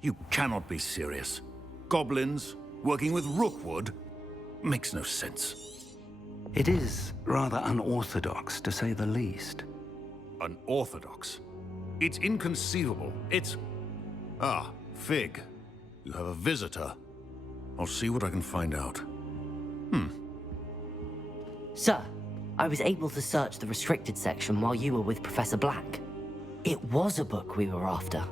You cannot be serious. Goblins working with Rookwood? Makes no sense. It is rather unorthodox, to say the least. Unorthodox? It's inconceivable. It's... Ah, Fig. You have a visitor. I'll see what I can find out. Sir, I was able to search the restricted section while you were with Professor Black. It was a book we were after.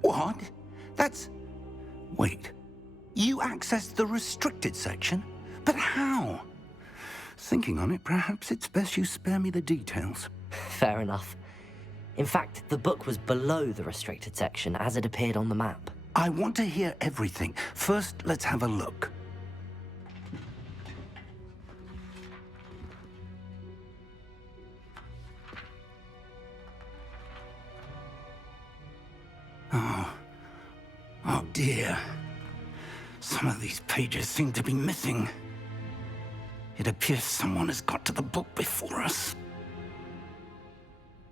What? That's... Wait. You accessed the restricted section? But how? Thinking on it, perhaps it's best you spare me the details. Fair enough. In fact, the book was below the restricted section as it appeared on the map. I want to hear everything. First, let's have a look. Oh dear. Some of these pages seem to be missing. It appears someone has got to the book before us.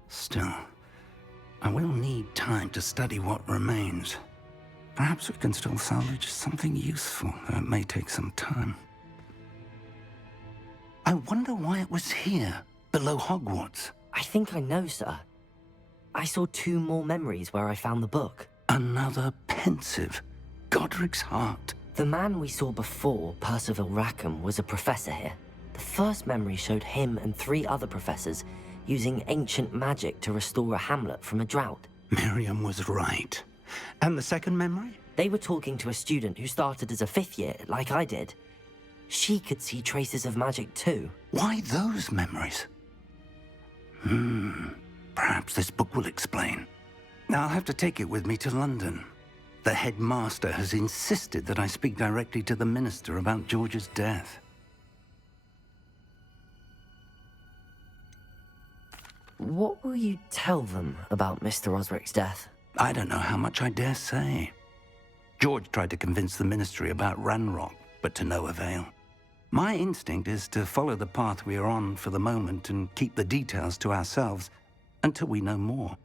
Still, I will need time to study what remains. Perhaps we can still salvage something useful, though it may take some time. I wonder why it was here, below Hogwarts. I think I know, sir. I saw 2 more memories where I found the book. Another pensive. Godric's heart. The man we saw before, Percival Rackham, was a professor here. The first memory showed him and 3 other professors using ancient magic to restore a hamlet from a drought. Miriam was right. And the second memory? They were talking to a student who started as a 5th year, like I did. She could see traces of magic too. Why those memories? Perhaps this book will explain. I'll have to take it with me to London. The headmaster has insisted that I speak directly to the minister about George's death. What will you tell them about Mr. Osric's death? I don't know how much I dare say. George tried to convince the ministry about Ranrock, but to no avail. My instinct is to follow the path we are on for the moment and keep the details to ourselves until we know more.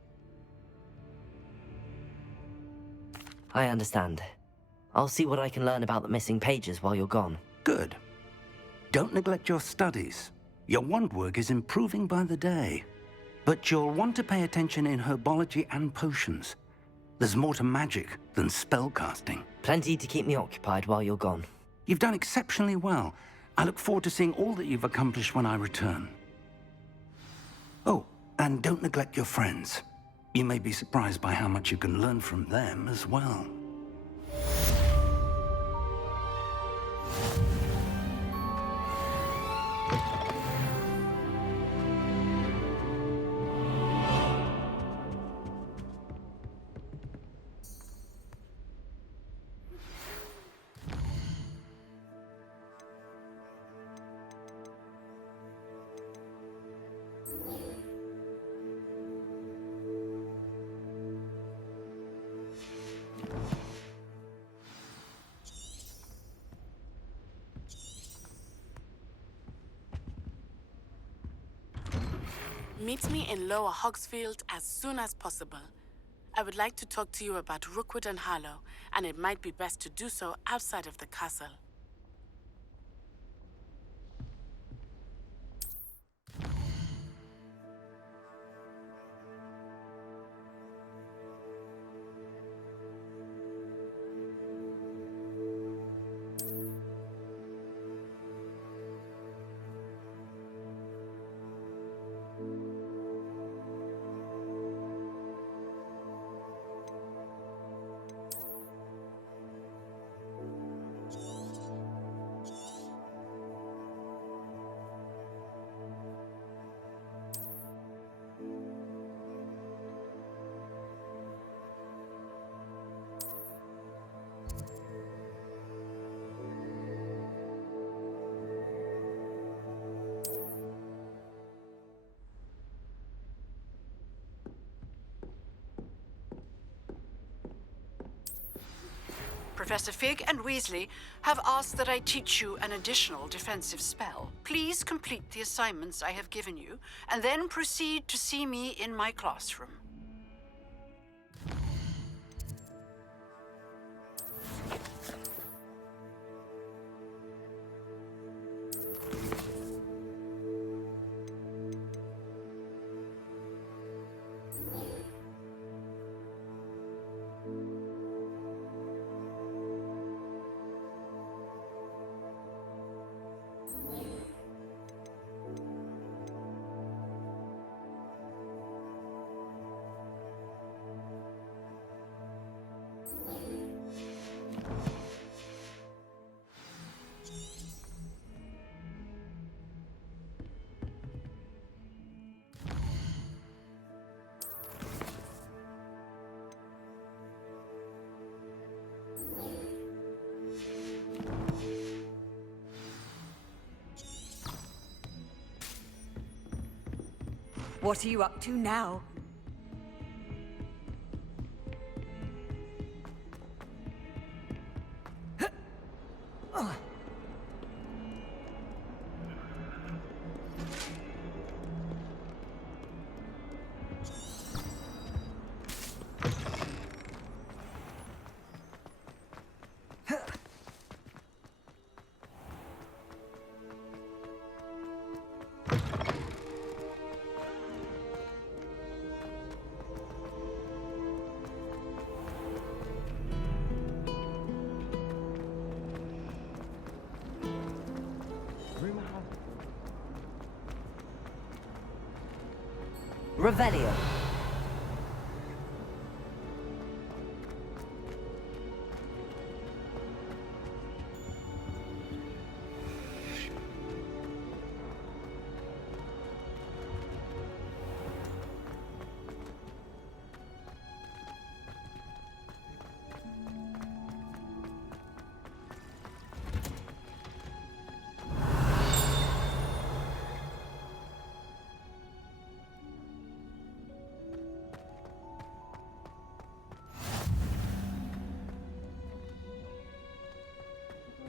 I understand. I'll see what I can learn about the missing pages while you're gone. Good. Don't neglect your studies. Your wand work is improving by the day. But you'll want to pay attention in herbology and potions. There's more to magic than spellcasting. Plenty to keep me occupied while you're gone. You've done exceptionally well. I look forward to seeing all that you've accomplished when I return. Oh, and don't neglect your friends. You may be surprised by how much you can learn from them as well. Meet me in Lower Hogsfield as soon as possible. I would like to talk to you about Rookwood and Harlow, and it might be best to do so outside of the castle. Professor Fig and Weasley have asked that I teach you an additional defensive spell. Please complete the assignments I have given you, and then proceed to see me in my classroom. What are you up to now? Revelio.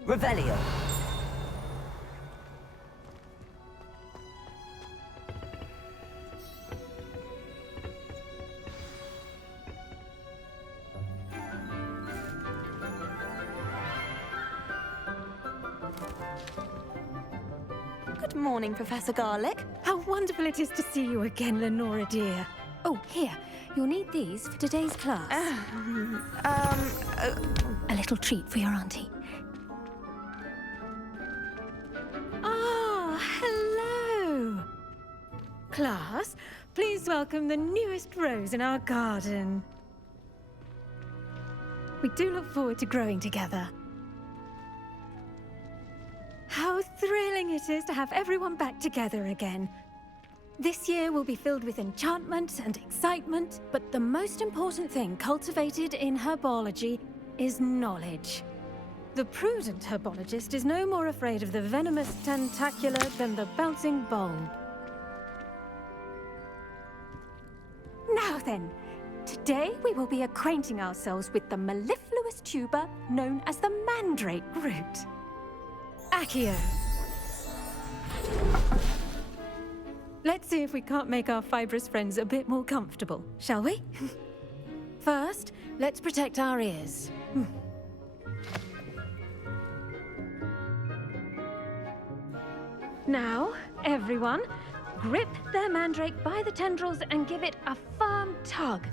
Revelio. Good morning, Professor Garlick. How wonderful it is to see you again, Lenora dear. Oh, here. You'll need these for today's class. A little treat for your auntie. Ah, hello. Class, please welcome the newest rose in our garden. We do look forward to growing together. How thrilling it is to have everyone back together again. This year will be filled with enchantment and excitement, but the most important thing cultivated in herbology is knowledge. The prudent herbologist is no more afraid of the venomous tentacular than the bouncing bulb. Now then, today we will be acquainting ourselves with the mellifluous tuber known as the mandrake root. Accio. Let's see if we can't make our fibrous friends a bit more comfortable, shall we? First, let's protect our ears. Now, everyone, grip their mandrake by the tendrils and give it a firm tug.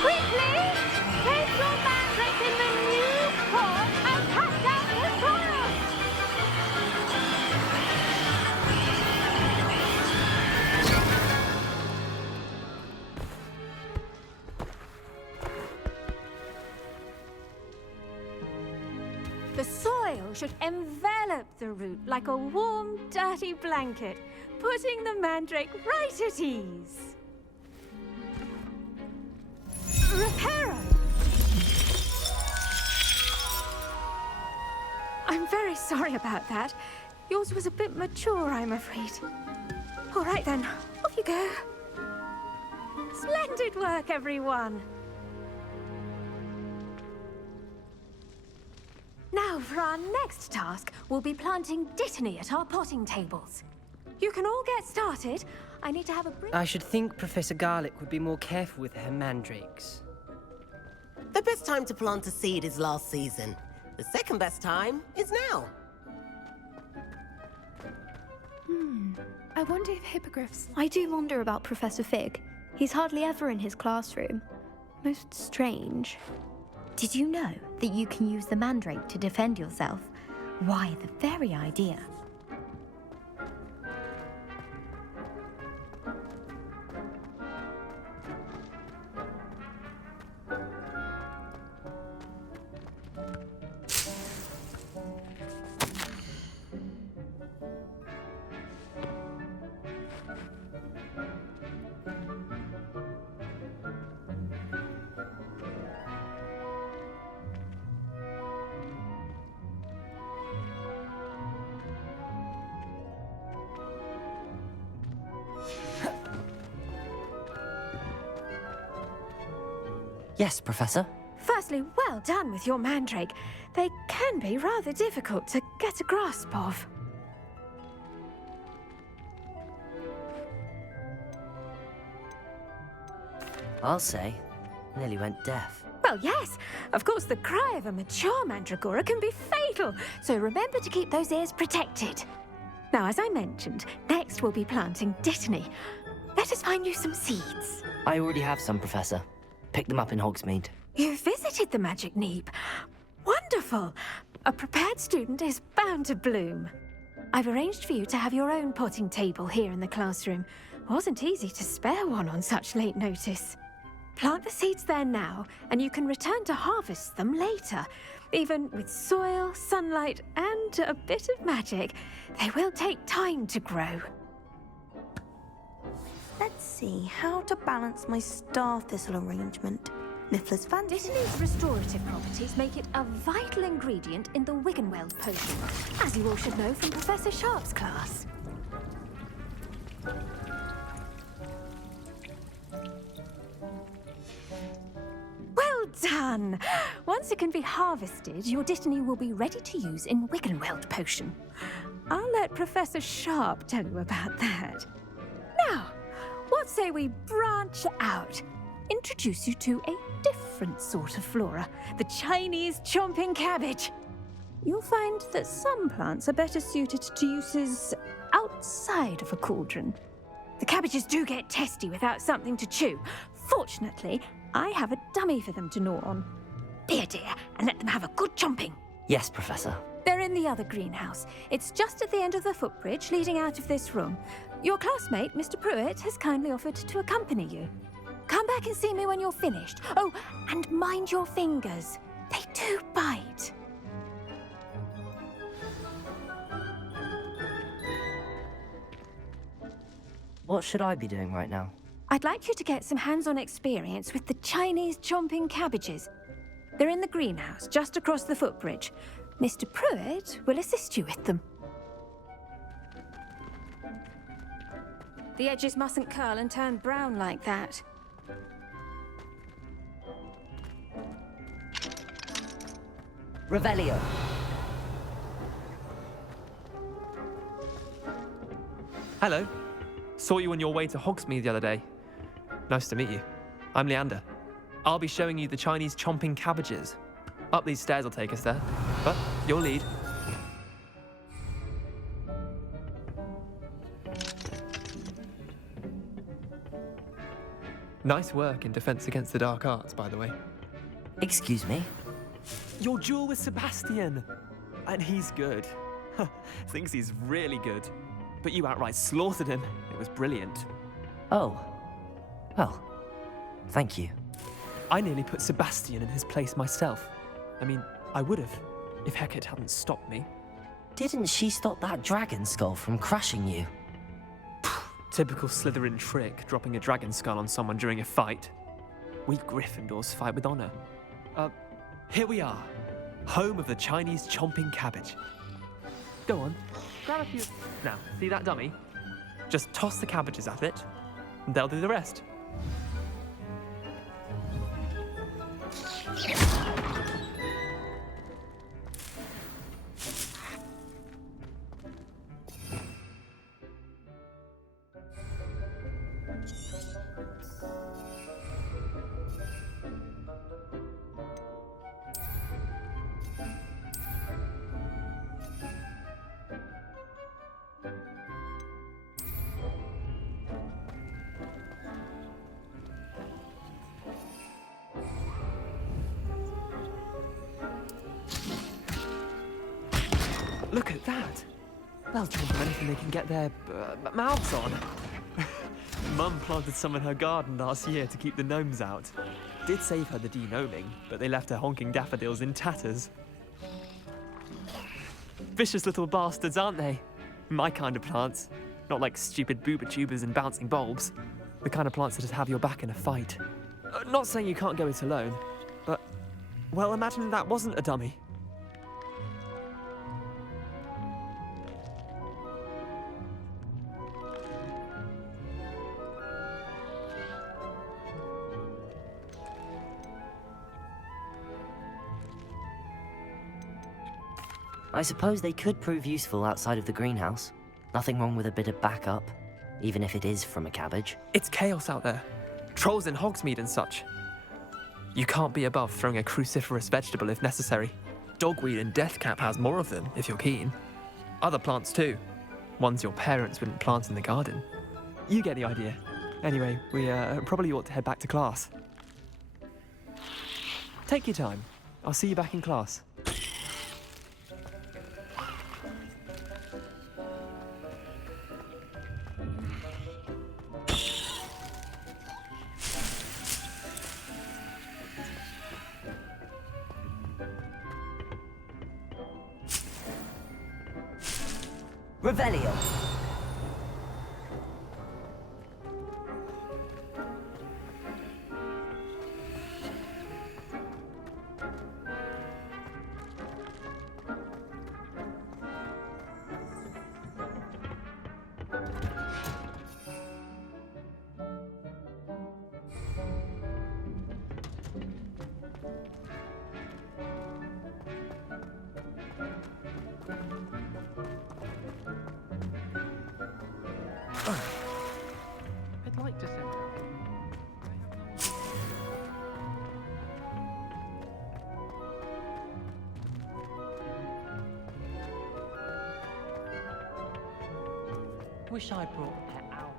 Quickly! Place your mandrake in the new pot and cut down the soil! The soil should envelop the root like a warm, dirty blanket, putting the mandrake right at ease. Reparo! I'm very sorry about that. Yours was a bit mature, I'm afraid. All right then, off you go. Splendid work, everyone! Now, for our next task, we'll be planting dittany at our potting tables. You can all get started. I need to have a break. I should think Professor Garlick would be more careful with her mandrakes. The best time to plant a seed is last season. The second best time is now. I wonder if hippogriffs... I do wonder about Professor Fig. He's hardly ever in his classroom. Most strange. Did you know that you can use the mandrake to defend yourself? Why, the very idea. Yes, Professor. Firstly, well done with your mandrake. They can be rather difficult to get a grasp of. I'll say, nearly went deaf. Well, yes. Of course, the cry of a mature mandragora can be fatal, so remember to keep those ears protected. Now, as I mentioned, next we'll be planting dittany. Let us find you some seeds. I already have some, Professor. Picked them up in Hogsmeade. You visited the Magic Neep. Wonderful. A prepared student is bound to bloom. I've arranged for you to have your own potting table here in the classroom. Wasn't easy to spare one on such late notice. Plant the seeds there now, and you can return to harvest them later. Even with soil, sunlight, and a bit of magic, they will take time to grow. Let's see how to balance my star thistle arrangement. Niffler's fancy. Dittany's restorative properties make it a vital ingredient in the Wiggenweld potion, as you all should know from Professor Sharp's class. Well done! Once it can be harvested, your dittany will be ready to use in Wiggenweld potion. I'll let Professor Sharp tell you about that. Now, what say we branch out? Introduce you to a different sort of flora, the Chinese chomping cabbage. You'll find that some plants are better suited to uses outside of a cauldron. The cabbages do get testy without something to chew. Fortunately, I have a dummy for them to gnaw on. Be a dear and let them have a good chomping. Yes, Professor. They're in the other greenhouse. It's just at the end of the footbridge leading out of this room. Your classmate, Mr. Pruitt, has kindly offered to accompany you. Come back and see me when you're finished. Oh, and mind your fingers. They do bite. What should I be doing right now? I'd like you to get some hands-on experience with the Chinese chomping cabbages. They're in the greenhouse, just across the footbridge. Mr. Pruitt will assist you with them. The edges mustn't curl and turn brown like that. Revelio. Hello. Saw you on your way to Hogsmeade the other day. Nice to meet you. I'm Leander. I'll be showing you the Chinese chomping cabbages. Up these stairs will take us there. But your lead. Nice work in Defense Against the Dark Arts, by the way. Excuse me? Your duel with Sebastian! And he's good. Thinks he's really good. But you outright slaughtered him. It was brilliant. Oh. Well, thank you. I nearly put Sebastian in his place myself. I mean, I would have, if Hecate hadn't stopped me. Didn't she stop that dragon skull from crushing you? Typical Slytherin trick, dropping a dragon skull on someone during a fight. We Gryffindors fight with honor. Here we are. Home of the Chinese chomping cabbage. Go on, grab a few. Now, see that dummy? Just toss the cabbages at it, and they'll do the rest. Look at that! They'll chomp on anything they can get their mouths on. Mum planted some in her garden last year to keep the gnomes out. Did save her the de-gnoming, but they left her honking daffodils in tatters. Vicious little bastards, aren't they? My kind of plants. Not like stupid booba tubers and bouncing bulbs. The kind of plants that just have your back in a fight. Not saying you can't go it alone, but, well, imagine that wasn't a dummy. I suppose they could prove useful outside of the greenhouse. Nothing wrong with a bit of backup, even if it is from a cabbage. It's chaos out there. Trolls in Hogsmeade and such. You can't be above throwing a cruciferous vegetable if necessary. Dogweed and deathcap has more of them, if you're keen. Other plants too. Ones your parents wouldn't plant in the garden. You get the idea. Anyway, we probably ought to head back to class. Take your time. I'll see you back in class. Revelio. I'd like to send out. Wish I brought a pet owl.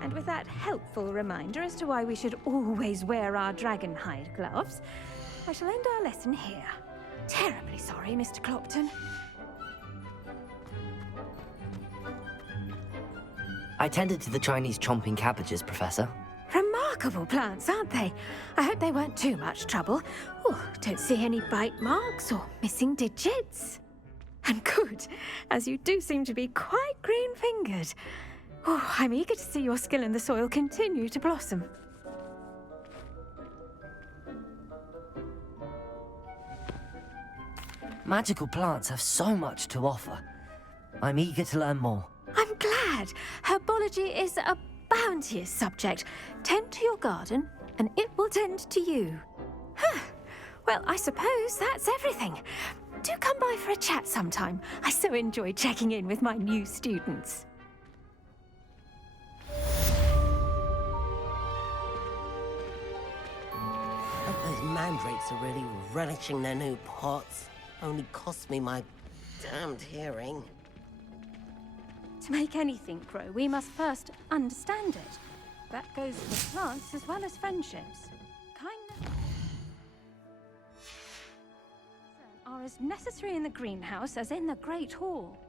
And with that helpful reminder as to why we should always wear our dragon hide gloves, I shall end our lesson here. Terribly sorry, Mr. Clopton. I tended to the Chinese chomping cabbages, Professor. Remarkable plants, aren't they? I hope they weren't too much trouble. Oh, don't see any bite marks or missing digits. And good, as you do seem to be quite green-fingered. Oh, I'm eager to see your skill in the soil continue to blossom. Magical plants have so much to offer. I'm eager to learn more. I'm glad. Herbology is a bounteous subject. Tend to your garden, and it will tend to you. Huh. Well, I suppose that's everything. Do come by for a chat sometime. I so enjoy checking in with my new students. I hope those mandrakes are really relishing their new pots. Only cost me my damned hearing. To make anything grow, we must first understand it. That goes for plants as well as friendships. Kindness are as necessary in the greenhouse as in the Great Hall.